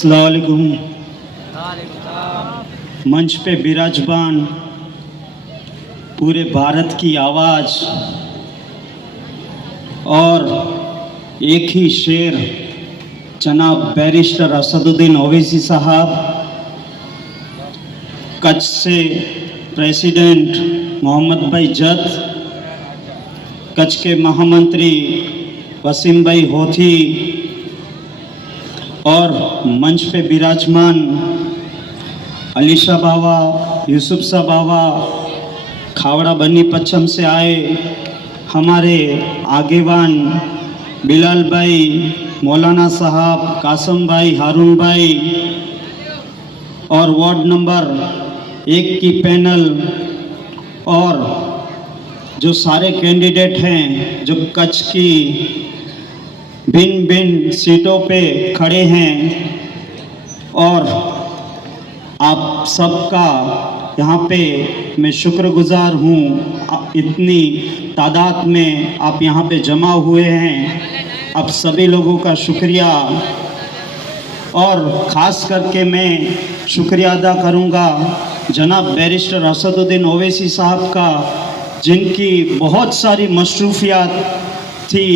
अस्सलाम वालेकुम। मंच पे विराजमान पूरे भारत की आवाज़ और एक ही शेर जनाब बैरिस्टर असदुद्दीन ओवैसी साहब, कच्छ से प्रेसिडेंट मोहम्मद भाई जत, कच्छ के महामंत्री वसीम भाई होठी और मंच पे विराजमान अलीशा बावा, यूसुफ सा बावा, खावड़ा बनी पश्चिम से आए हमारे आगेवान बिलाल भाई, मौलाना साहब, कासम भाई, हारून भाई और वार्ड नंबर 1 की पैनल और जो सारे कैंडिडेट हैं जो कच्छ की भिन्न भिन्न सीटों पे खड़े हैं, और आप सबका यहाँ पे मैं शुक्रगुजार हूँ। इतनी तादाद में आप यहाँ पे जमा हुए हैं, आप सभी लोगों का शुक्रिया। और ख़ास करके मैं शुक्रिया अदा करूँगा जनाब बैरिस्टर असदुद्दीन ओवैसी साहब का, जिनकी बहुत सारी मसरूफियात थी।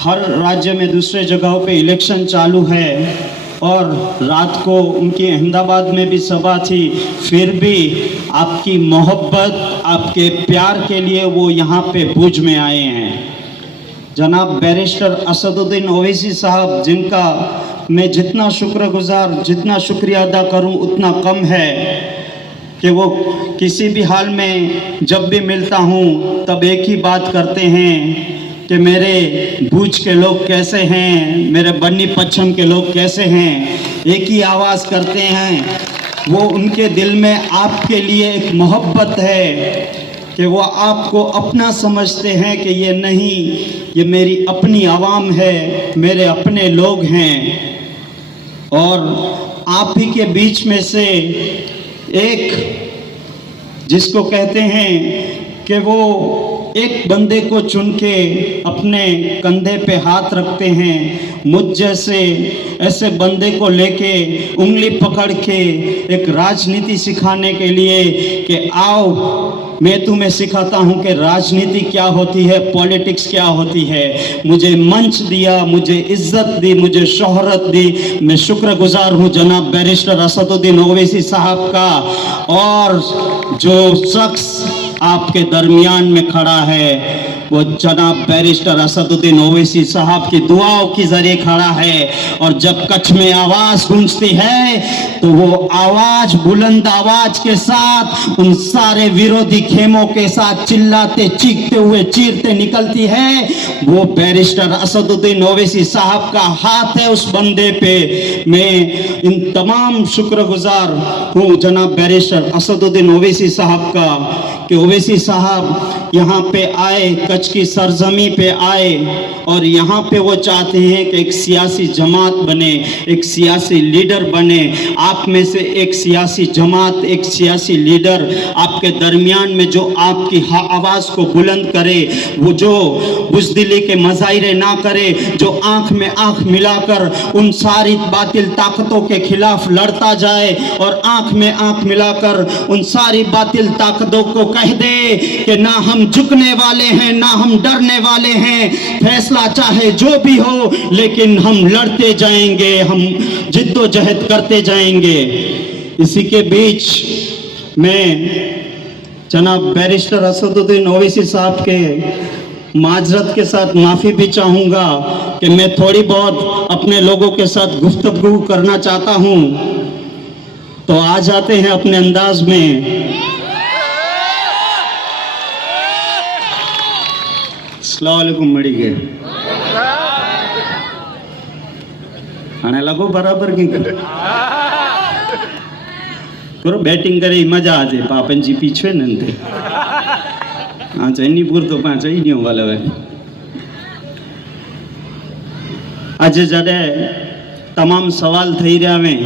हर राज्य में दूसरे जगहों पे इलेक्शन चालू है और रात को उनकी अहमदाबाद में भी सभा थी, फिर भी आपकी मोहब्बत, आपके प्यार के लिए वो यहाँ पे भुज में आए हैं। जनाब बैरिस्टर असदुद्दीन ओवैसी साहब, जिनका मैं जितना शुक्रगुजार, जितना शुक्रिया अदा करूँ उतना कम है, कि वो किसी भी हाल में जब भी मिलता हूँ तब एक ही बात करते हैं कि मेरे भुज के लोग कैसे हैं, मेरे बन्नी पश्चिम के लोग कैसे हैं। एक ही आवाज़ करते हैं। वो उनके दिल में आपके लिए एक मोहब्बत है कि वो आपको अपना समझते हैं कि ये नहीं, ये मेरी अपनी आवाम है, मेरे अपने लोग हैं। और आप ही के बीच में से एक, जिसको कहते हैं कि वो एक बंदे को चुन के अपने कंधे पे हाथ रखते हैं, मुझ जैसे ऐसे बंदे को लेके उंगली पकड़ के एक राजनीति सिखाने के लिए कि आओ मैं तुम्हें सिखाता हूँ कि राजनीति क्या होती है, पॉलिटिक्स क्या होती है। मुझे मंच दिया, मुझे इज्जत दी, मुझे शोहरत दी। मैं शुक्रगुजार हूँ जनाब बैरिस्टर असदुद्दीन ओवैसी साहब का। और जो शख्स आपके दरमियान में खड़ा है वो जनाब बैरिस्टर असदुद्दीन ओवैसी साहब की दुआओं के जरिए खड़ा है। और जब कच्छ में आवाज गूंजती है तो वो आवाज बुलंद आवाज के साथ उन सारे विरोधी खेमों के साथ चिल्लाते, चीखते हुए, चीरते निकलती है। वो बैरिस्टर असदुद्दीन ओवैसी साहब का हाथ है उस बंदे पे। मैं इन तमाम शुक्रगुजार हूँ जनाब बैरिस्टर असदुद्दीन ओवैसी साहब का कि ओवैसी साहब यहाँ पे आए, कच्छ की सरजमी पे आए और यहाँ पे वो चाहते हैं कि एक सियासी जमात बने, एक सियासी लीडर बने। आप में से एक सियासी जमात, एक सियासी लीडर आपके दरमियान में जो आपकी आवाज़ को बुलंद करे, वो जो बुज़दिली के मज़ाहिरे ना करे, जो आँख में आँख मिलाकर उन सारी बातिल ताकतों के खिलाफ लड़ता जाए और आँख में आँख मिलाकर उन सारी बातिल ताकतों को कह दे कि ना हम झुकने वाले हैं, ना हम डरने वाले हैं, फैसला चाहे जो भी हो लेकिन हम लड़ते जाएंगे, हम जिद्दोजहद करते जाएंगे। इसी के बीच मैं जनाब बैरिस्टर असदुद्दीन ओवैसी साहब के माजरत के साथ माफ़ी भी चाहूँगा कि मैं थोड़ी बहुत अपने लोगों के साथ गुफ्तगू करना चाहता हूँ। तो आ जाते हैं अपने अंदाज में। अस्सलाम वालेकुम मड़ी के आने लगो बराबर की करो बैटिंग करे मजा आ जाए। पापन जी पीछे नंते हाँ चैनी पूर तो पाँच ही नहीं वाला है। आज जडे तमाम सवाल थी रहा में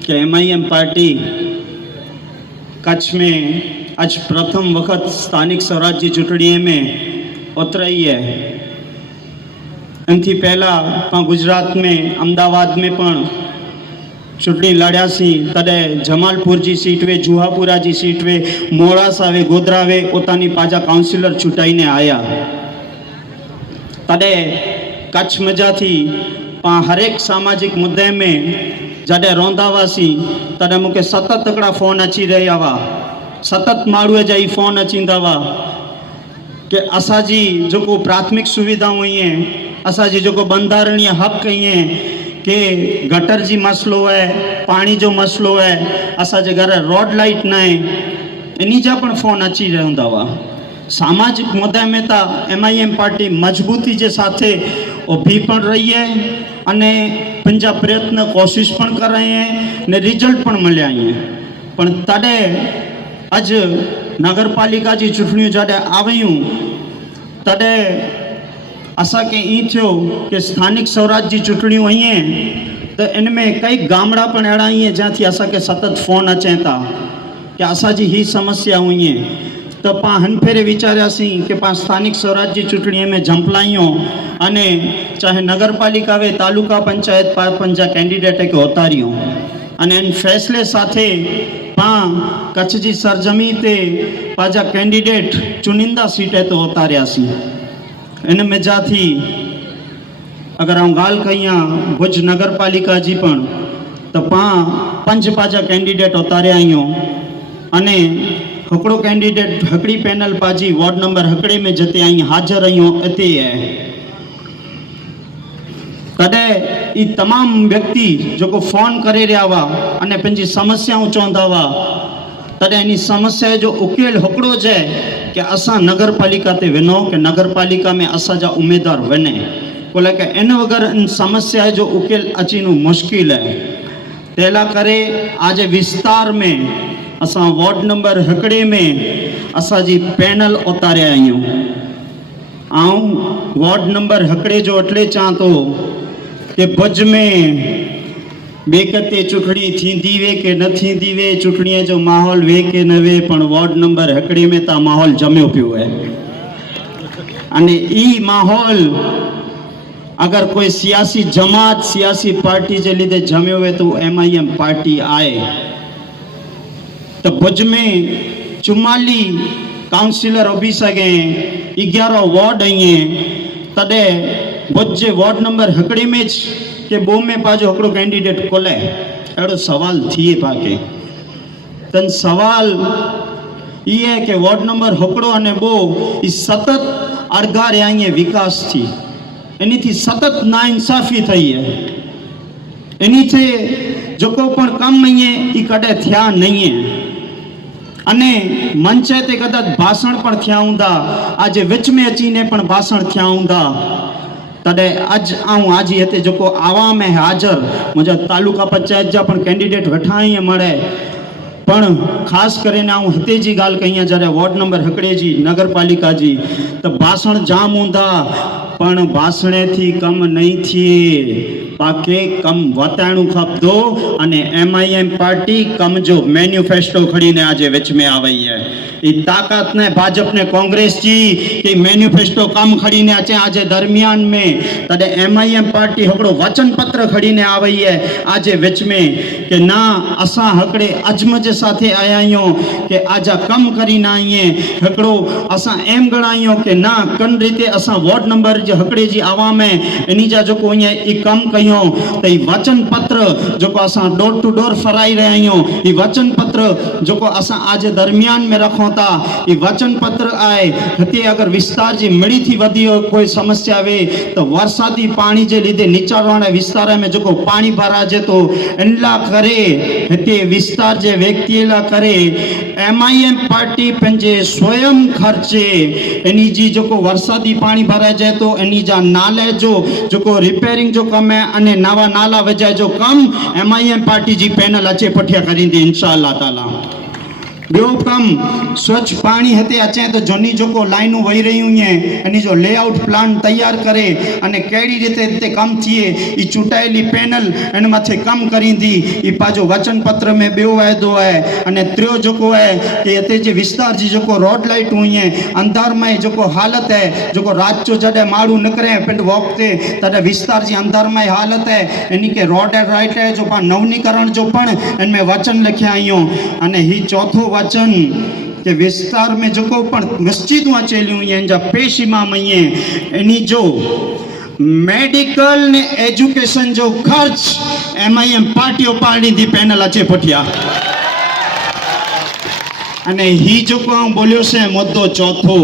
कि MIM पार्टी कच्छ में आज प्रथम वक्त स्थानिक स्वराज्य चूंटणी में उतराई है। એનાથી પહેલાં પણ ગુજરાત में अमदावाद में પણ चूंटणी लड़ियासी तॾहिं जमालपुर जी सीट वे, जुहापुरा जी सीट वे, मोड़ासा वे, गोधरा वे उतानी पाजा काउंसिलर चूंटाईने आया। तॾहिं कच्छ मजा थी पा हरेक सामाजिक मुद्दे में जॾहिं रोंदा हुआसीं तॾहिं मूंखे सतत हिकिड़ा फ़ोन अची रहिया हुआ, सतत माण्हूअ जा ई फ़ोन अचींदा हुआ कि असांजी जेको प्राथमिक सुविधाऊं आहिनि, असांजी जेको बंधारणीय हक़ आहिनि कि गटर जी मसलो है, पानी जो मसलो है, असांजे घर रोड लाइट न आहे, इन जा पण फ़ोन अची रहंदा हुआ। सामाजिक मुद्दे में तो MIM पार्टी मजबूती के साथ उभी पण रही है अने पंहिंजा प्रयत्न कोशिश पण कर रहे हैं ने रिजल्ट पण मिलिया आहिनि। पण तॾहिं अॼु नगरपालिका जी चूंटणियूं जॾहिं आवियूं तॾहिं असांखे ईअं थियो कि स्थानिक स्वराज जी चूंटणियूं आहिनि त इन में कई गामड़ा पण अहिड़ा आहिनि जंहिं थी असांखे सतत फ़ोन अचनि था कि असांजी ही समस्याऊं आहिनि। तो पा हन फेरे विचारियासीं कि पा स्थानिक स्वराज की चूंटणी में झंपलायूं अने चाहे नगरपालिका वे तालुका पंचायत पा पंजा कैंडिडेट के उतारियों अने इन फैसले साथे पा कच्छ जी सरजमी ते पाजा कैंडिडेट चुनिंदा सीटें तो उतारियासीं। इन मजा थी अगर हम गाल कयां भुज नगरपालिका जी पण तो पा 5 पाजा कैंडिडेट उतारिया आहियूं अने हिकिड़ो कैंडिडेट हिकिड़ी पैनल पाजी वार्ड नंबर हिकिड़े में जिते आई हाज़िर आहियूं हिते आहे। तॾहिं ई तमाम व्यक्ति जो फोन करे रहा हुआ अने पंहिंजी समस्याऊं चवंदा हुआ, तॾहिं इन समस्या जो उकेल हिकिड़ो ज आहे कि असां नगरपालिका ते वञो कि नगरपालिका में असांजा उम्मीदवार वञे, बोले कि इन वगैरह इन समस्या जो उकेल अचीनो मुश्किल है। तेला करे आज विस्तार में असां वार्ड नंबर हिकिड़े में असांजी पैनल उतारिया आहियूं। ऐं वार्ड नंबर हिकिड़े जो एटले चवां थो कि भुज में बेकते चूंटणी थींदी वे कि न थींदी वे, चूंटणीअ जो माहौल वे कि न वे, पण वार्ड नंबर हिकिड़े में त माहौल जमियो पियो आहे। अने ई माहौल अगर कोई सियासी जमात सियासी पार्टी जे लीधे जमियो वे तो MIM पार्टी आहे। तो भुज में 44 काउंसिलर उभी सके, 11 वार्ड आहिनि, तॾहिं भुज जे वार्ड नंबर हिकिड़े में के बो में पाजो हिकिड़ो कैंडिडेट खोले, अहिड़ो सवाल थिए पाके। तन सवाल ये है कि वार्ड नंबर हिकिड़ो अने बो ई सतत अड़गा रहिया आहिनि विकास थी, इन थी सतत नाइंसाफ़ी थी है, इन थे जेको पण कम ई कॾहिं थिया नहीं है। अने मंच ते कदाच भाषण पण थिया हूंदा, आज विच में अचीने पण भाषण थिया हूंदा, तॾहिं अॼु ऐं आज हिते जेको आवाम है हाज़िर, मुंहिंजा तालुका पंचायत जा पण कैंडिडेट वेठा आहिनि मड़े, पण ख़ासि करे न आऊं हिते जी ॻाल्हि कई आहे जॾहिं वार्ड नंबर हिकिड़े जी नगरपालिका जी त भाषण जाम हूंदा, पण भाषणे थी कम नहीं थिए, पाके कम वताइणो खपंदो। अने MIM पार्टी कम जो मैन्युफेस्टो खड़ीने आज विच में आ वई है। ई ताकत ने भाजपा ने कांग्रेस जी कि मैन्युफेस्टो कम खड़ीने अचे आज दरमियान में, तॾहिं MIM पार्टी हिकिड़ो वचन पत्र खड़ीने आ वई है आज विच में कि ना असां हिकिड़े अज़्म जे साथे आया आहियूं कि आजा कम करीना आहियूं, हिकिड़ो असां एम गणायूं कि ना कन रीते असां वार्ड नंबर जे हिकिड़े जी आवाम है इन जा जेको ईअं ई कम कयूं त ई वचन पत्र जेको असां डोर टू डोर फराई रहिया आहियूं, ई वचन पत्र जेको असां आज दरमियान में रखूं था, ई वचन पत्र आहे। हिते अगरि विस्तार जी मिड़ी थी वधी कोई समस्या वे तो वरसाती पानी जे लीधे नीचाणवाड़ा विस्तार में जेको पानी भराजे तो इन ला करे हिते विस्तार जे व्यक्ति ला करे MIM पार्टी पंहिंजे स्वयं खर्चे इन जी जेको वरसाती पानी भराइजे तो इन जा नाले जो जेको रिपेयरिंग जो कम है अने नवा नाला वजाए जो कम MIM पार्टी जी पैनल अचे पुठिया करींदी इंशाअल्लाह ताला। ॿियो कमु स्वच्छ पाणी हिते अचे त जूनी जेको लाइनूं वही रहियूं आहिनि इन जो लेआउट प्लान तयारु करे अने कहिड़ी रीते हिते कमु थिए ई चूंटायली पैनल इन मथे कमु करींदी ई पंहिंजो वचन पत्र में ॿियो वाइदो आहे। अने टियों जेको आहे कि हिते जे विस्तार जी जेको रोड लाइटूं आहिनि अंधारमय जेको हालत आहे जेको राति जो जॾहिं माण्हू निकिरे पिंड वॉक ते तॾहिं विस्तार जी अंधारमय हालत आहे इन खे रोड एंड राइट आहे जो पाण नवनीकरण जो पण इन में वचन लिखिया आहियूं। अने ही चौथो वचन कि विस्तार में जो पण मस्जिदूं अचेलियूं आहिनि जा पेशीमा मईं इन जो मेडिकल ने एजुकेशन जो खर्च MIM पार्टियों पाड़ी दी पैनल अचे पुठिया। अने ही जो बोलियो से मुद्दो चौथो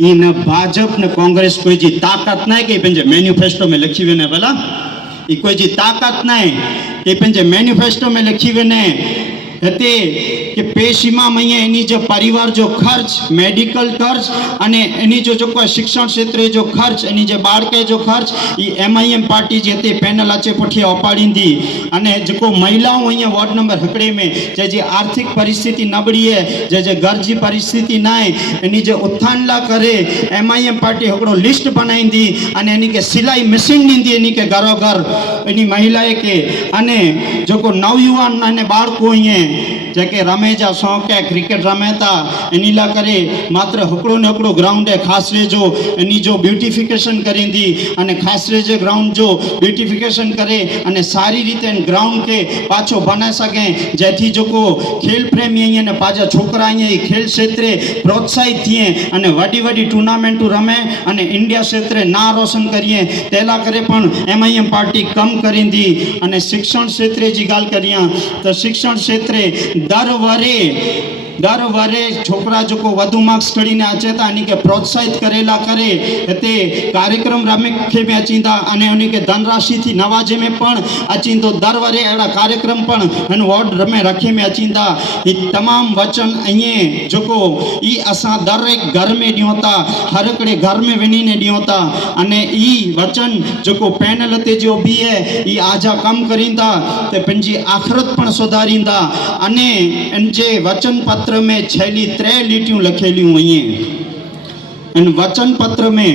ई न भाजप न कांग्रेस कोई जी ताकत ना कि पंहिंजे मैनिफेस्टो में लिखी वञे भला ई कोई जी ताकत ना कि पंहिंजे मैनिफेस्टो में लिखी वञे हिते कि पेशीमा मईं इन जो परिवार जो खर्च मेडिकल खर्च अने इन जो जेको शिक्षण क्षेत्र जो खर्च इन जे बाळके जो खर्च ई MIM पार्टी जे हिते पैनल अचे पुठिया उपाड़ींदी। अने जेको महिलाऊं अहीं वार्ड नंबर हिकिड़े में जंहिंजी आर्थिक परिस्थिति नबड़ी आहे जंहिंजे घर जी परिस्थिति न आहे इन जे उत्थान लाइ करे MIM पार्टी हिकिड़ो लिस्ट बनाईंदी अने इन खे सिलाई मशीन ॾींदी इन खे घरो घर इन महिला खे। अने जेको नवयुवान अने बाળકો ईअं जेके रमे जा शौक़ है क्रिकेट रमे था इन लाइ करे मात्र हिकिड़ो न हिकिड़ो ग्राउंड है खासरे जो इन जो ब्यूटिफिकेशन करींदी अने खासरे जे ग्राउंड जो ब्यूटिफिकेशन करे अने सारी रीते ग्राउंड के पाछो बनाए सकें जैथी जेको खेल प्रेमी आहिनि पंहिंजा छोकरा ईअं खेल क्षेत्रे प्रोत्साहित थिए अने वॾी वॾी टूर्नामेंटूं रमे अने इंडिया क्षेत्रे ना रोशन करिए तेला करे पण MIM पार्टी कम करींदी। अने शिक्षण क्षेत्रे जी ॻाल्हि करियां तो शिक्षण क्षेत्रे दर वरे छोकरा जो वधु मार्क्स खणीने अचे था इन प्रोत्साहित करेला करे हिते कार्यक्रम रखे में अचींदा अने उन धनराशि थी नवाजे में पण अचींदो दर वरे अड़ा कार्यक्रम पण इन वार्ड में रखे में अचींदा। ये तमाम वचन अं जो ई असां दर एक घर में ॾियूं था हर हिकिड़े घर में वञीने ॾियूं था अने ई वचन जो पैनल ते जो भी है ई आजा कम करींदा ते पंहिंजी आख़िरत पण सुधारींदा। अने इन जे वचन पत्र में छेली 3 लीटियूं लखेलियूं हुयूं इन वचन पत्र में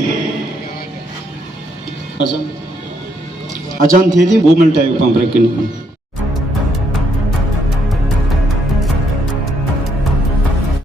अजान थिए थी 2 मिनट आयो पां ब्रेक।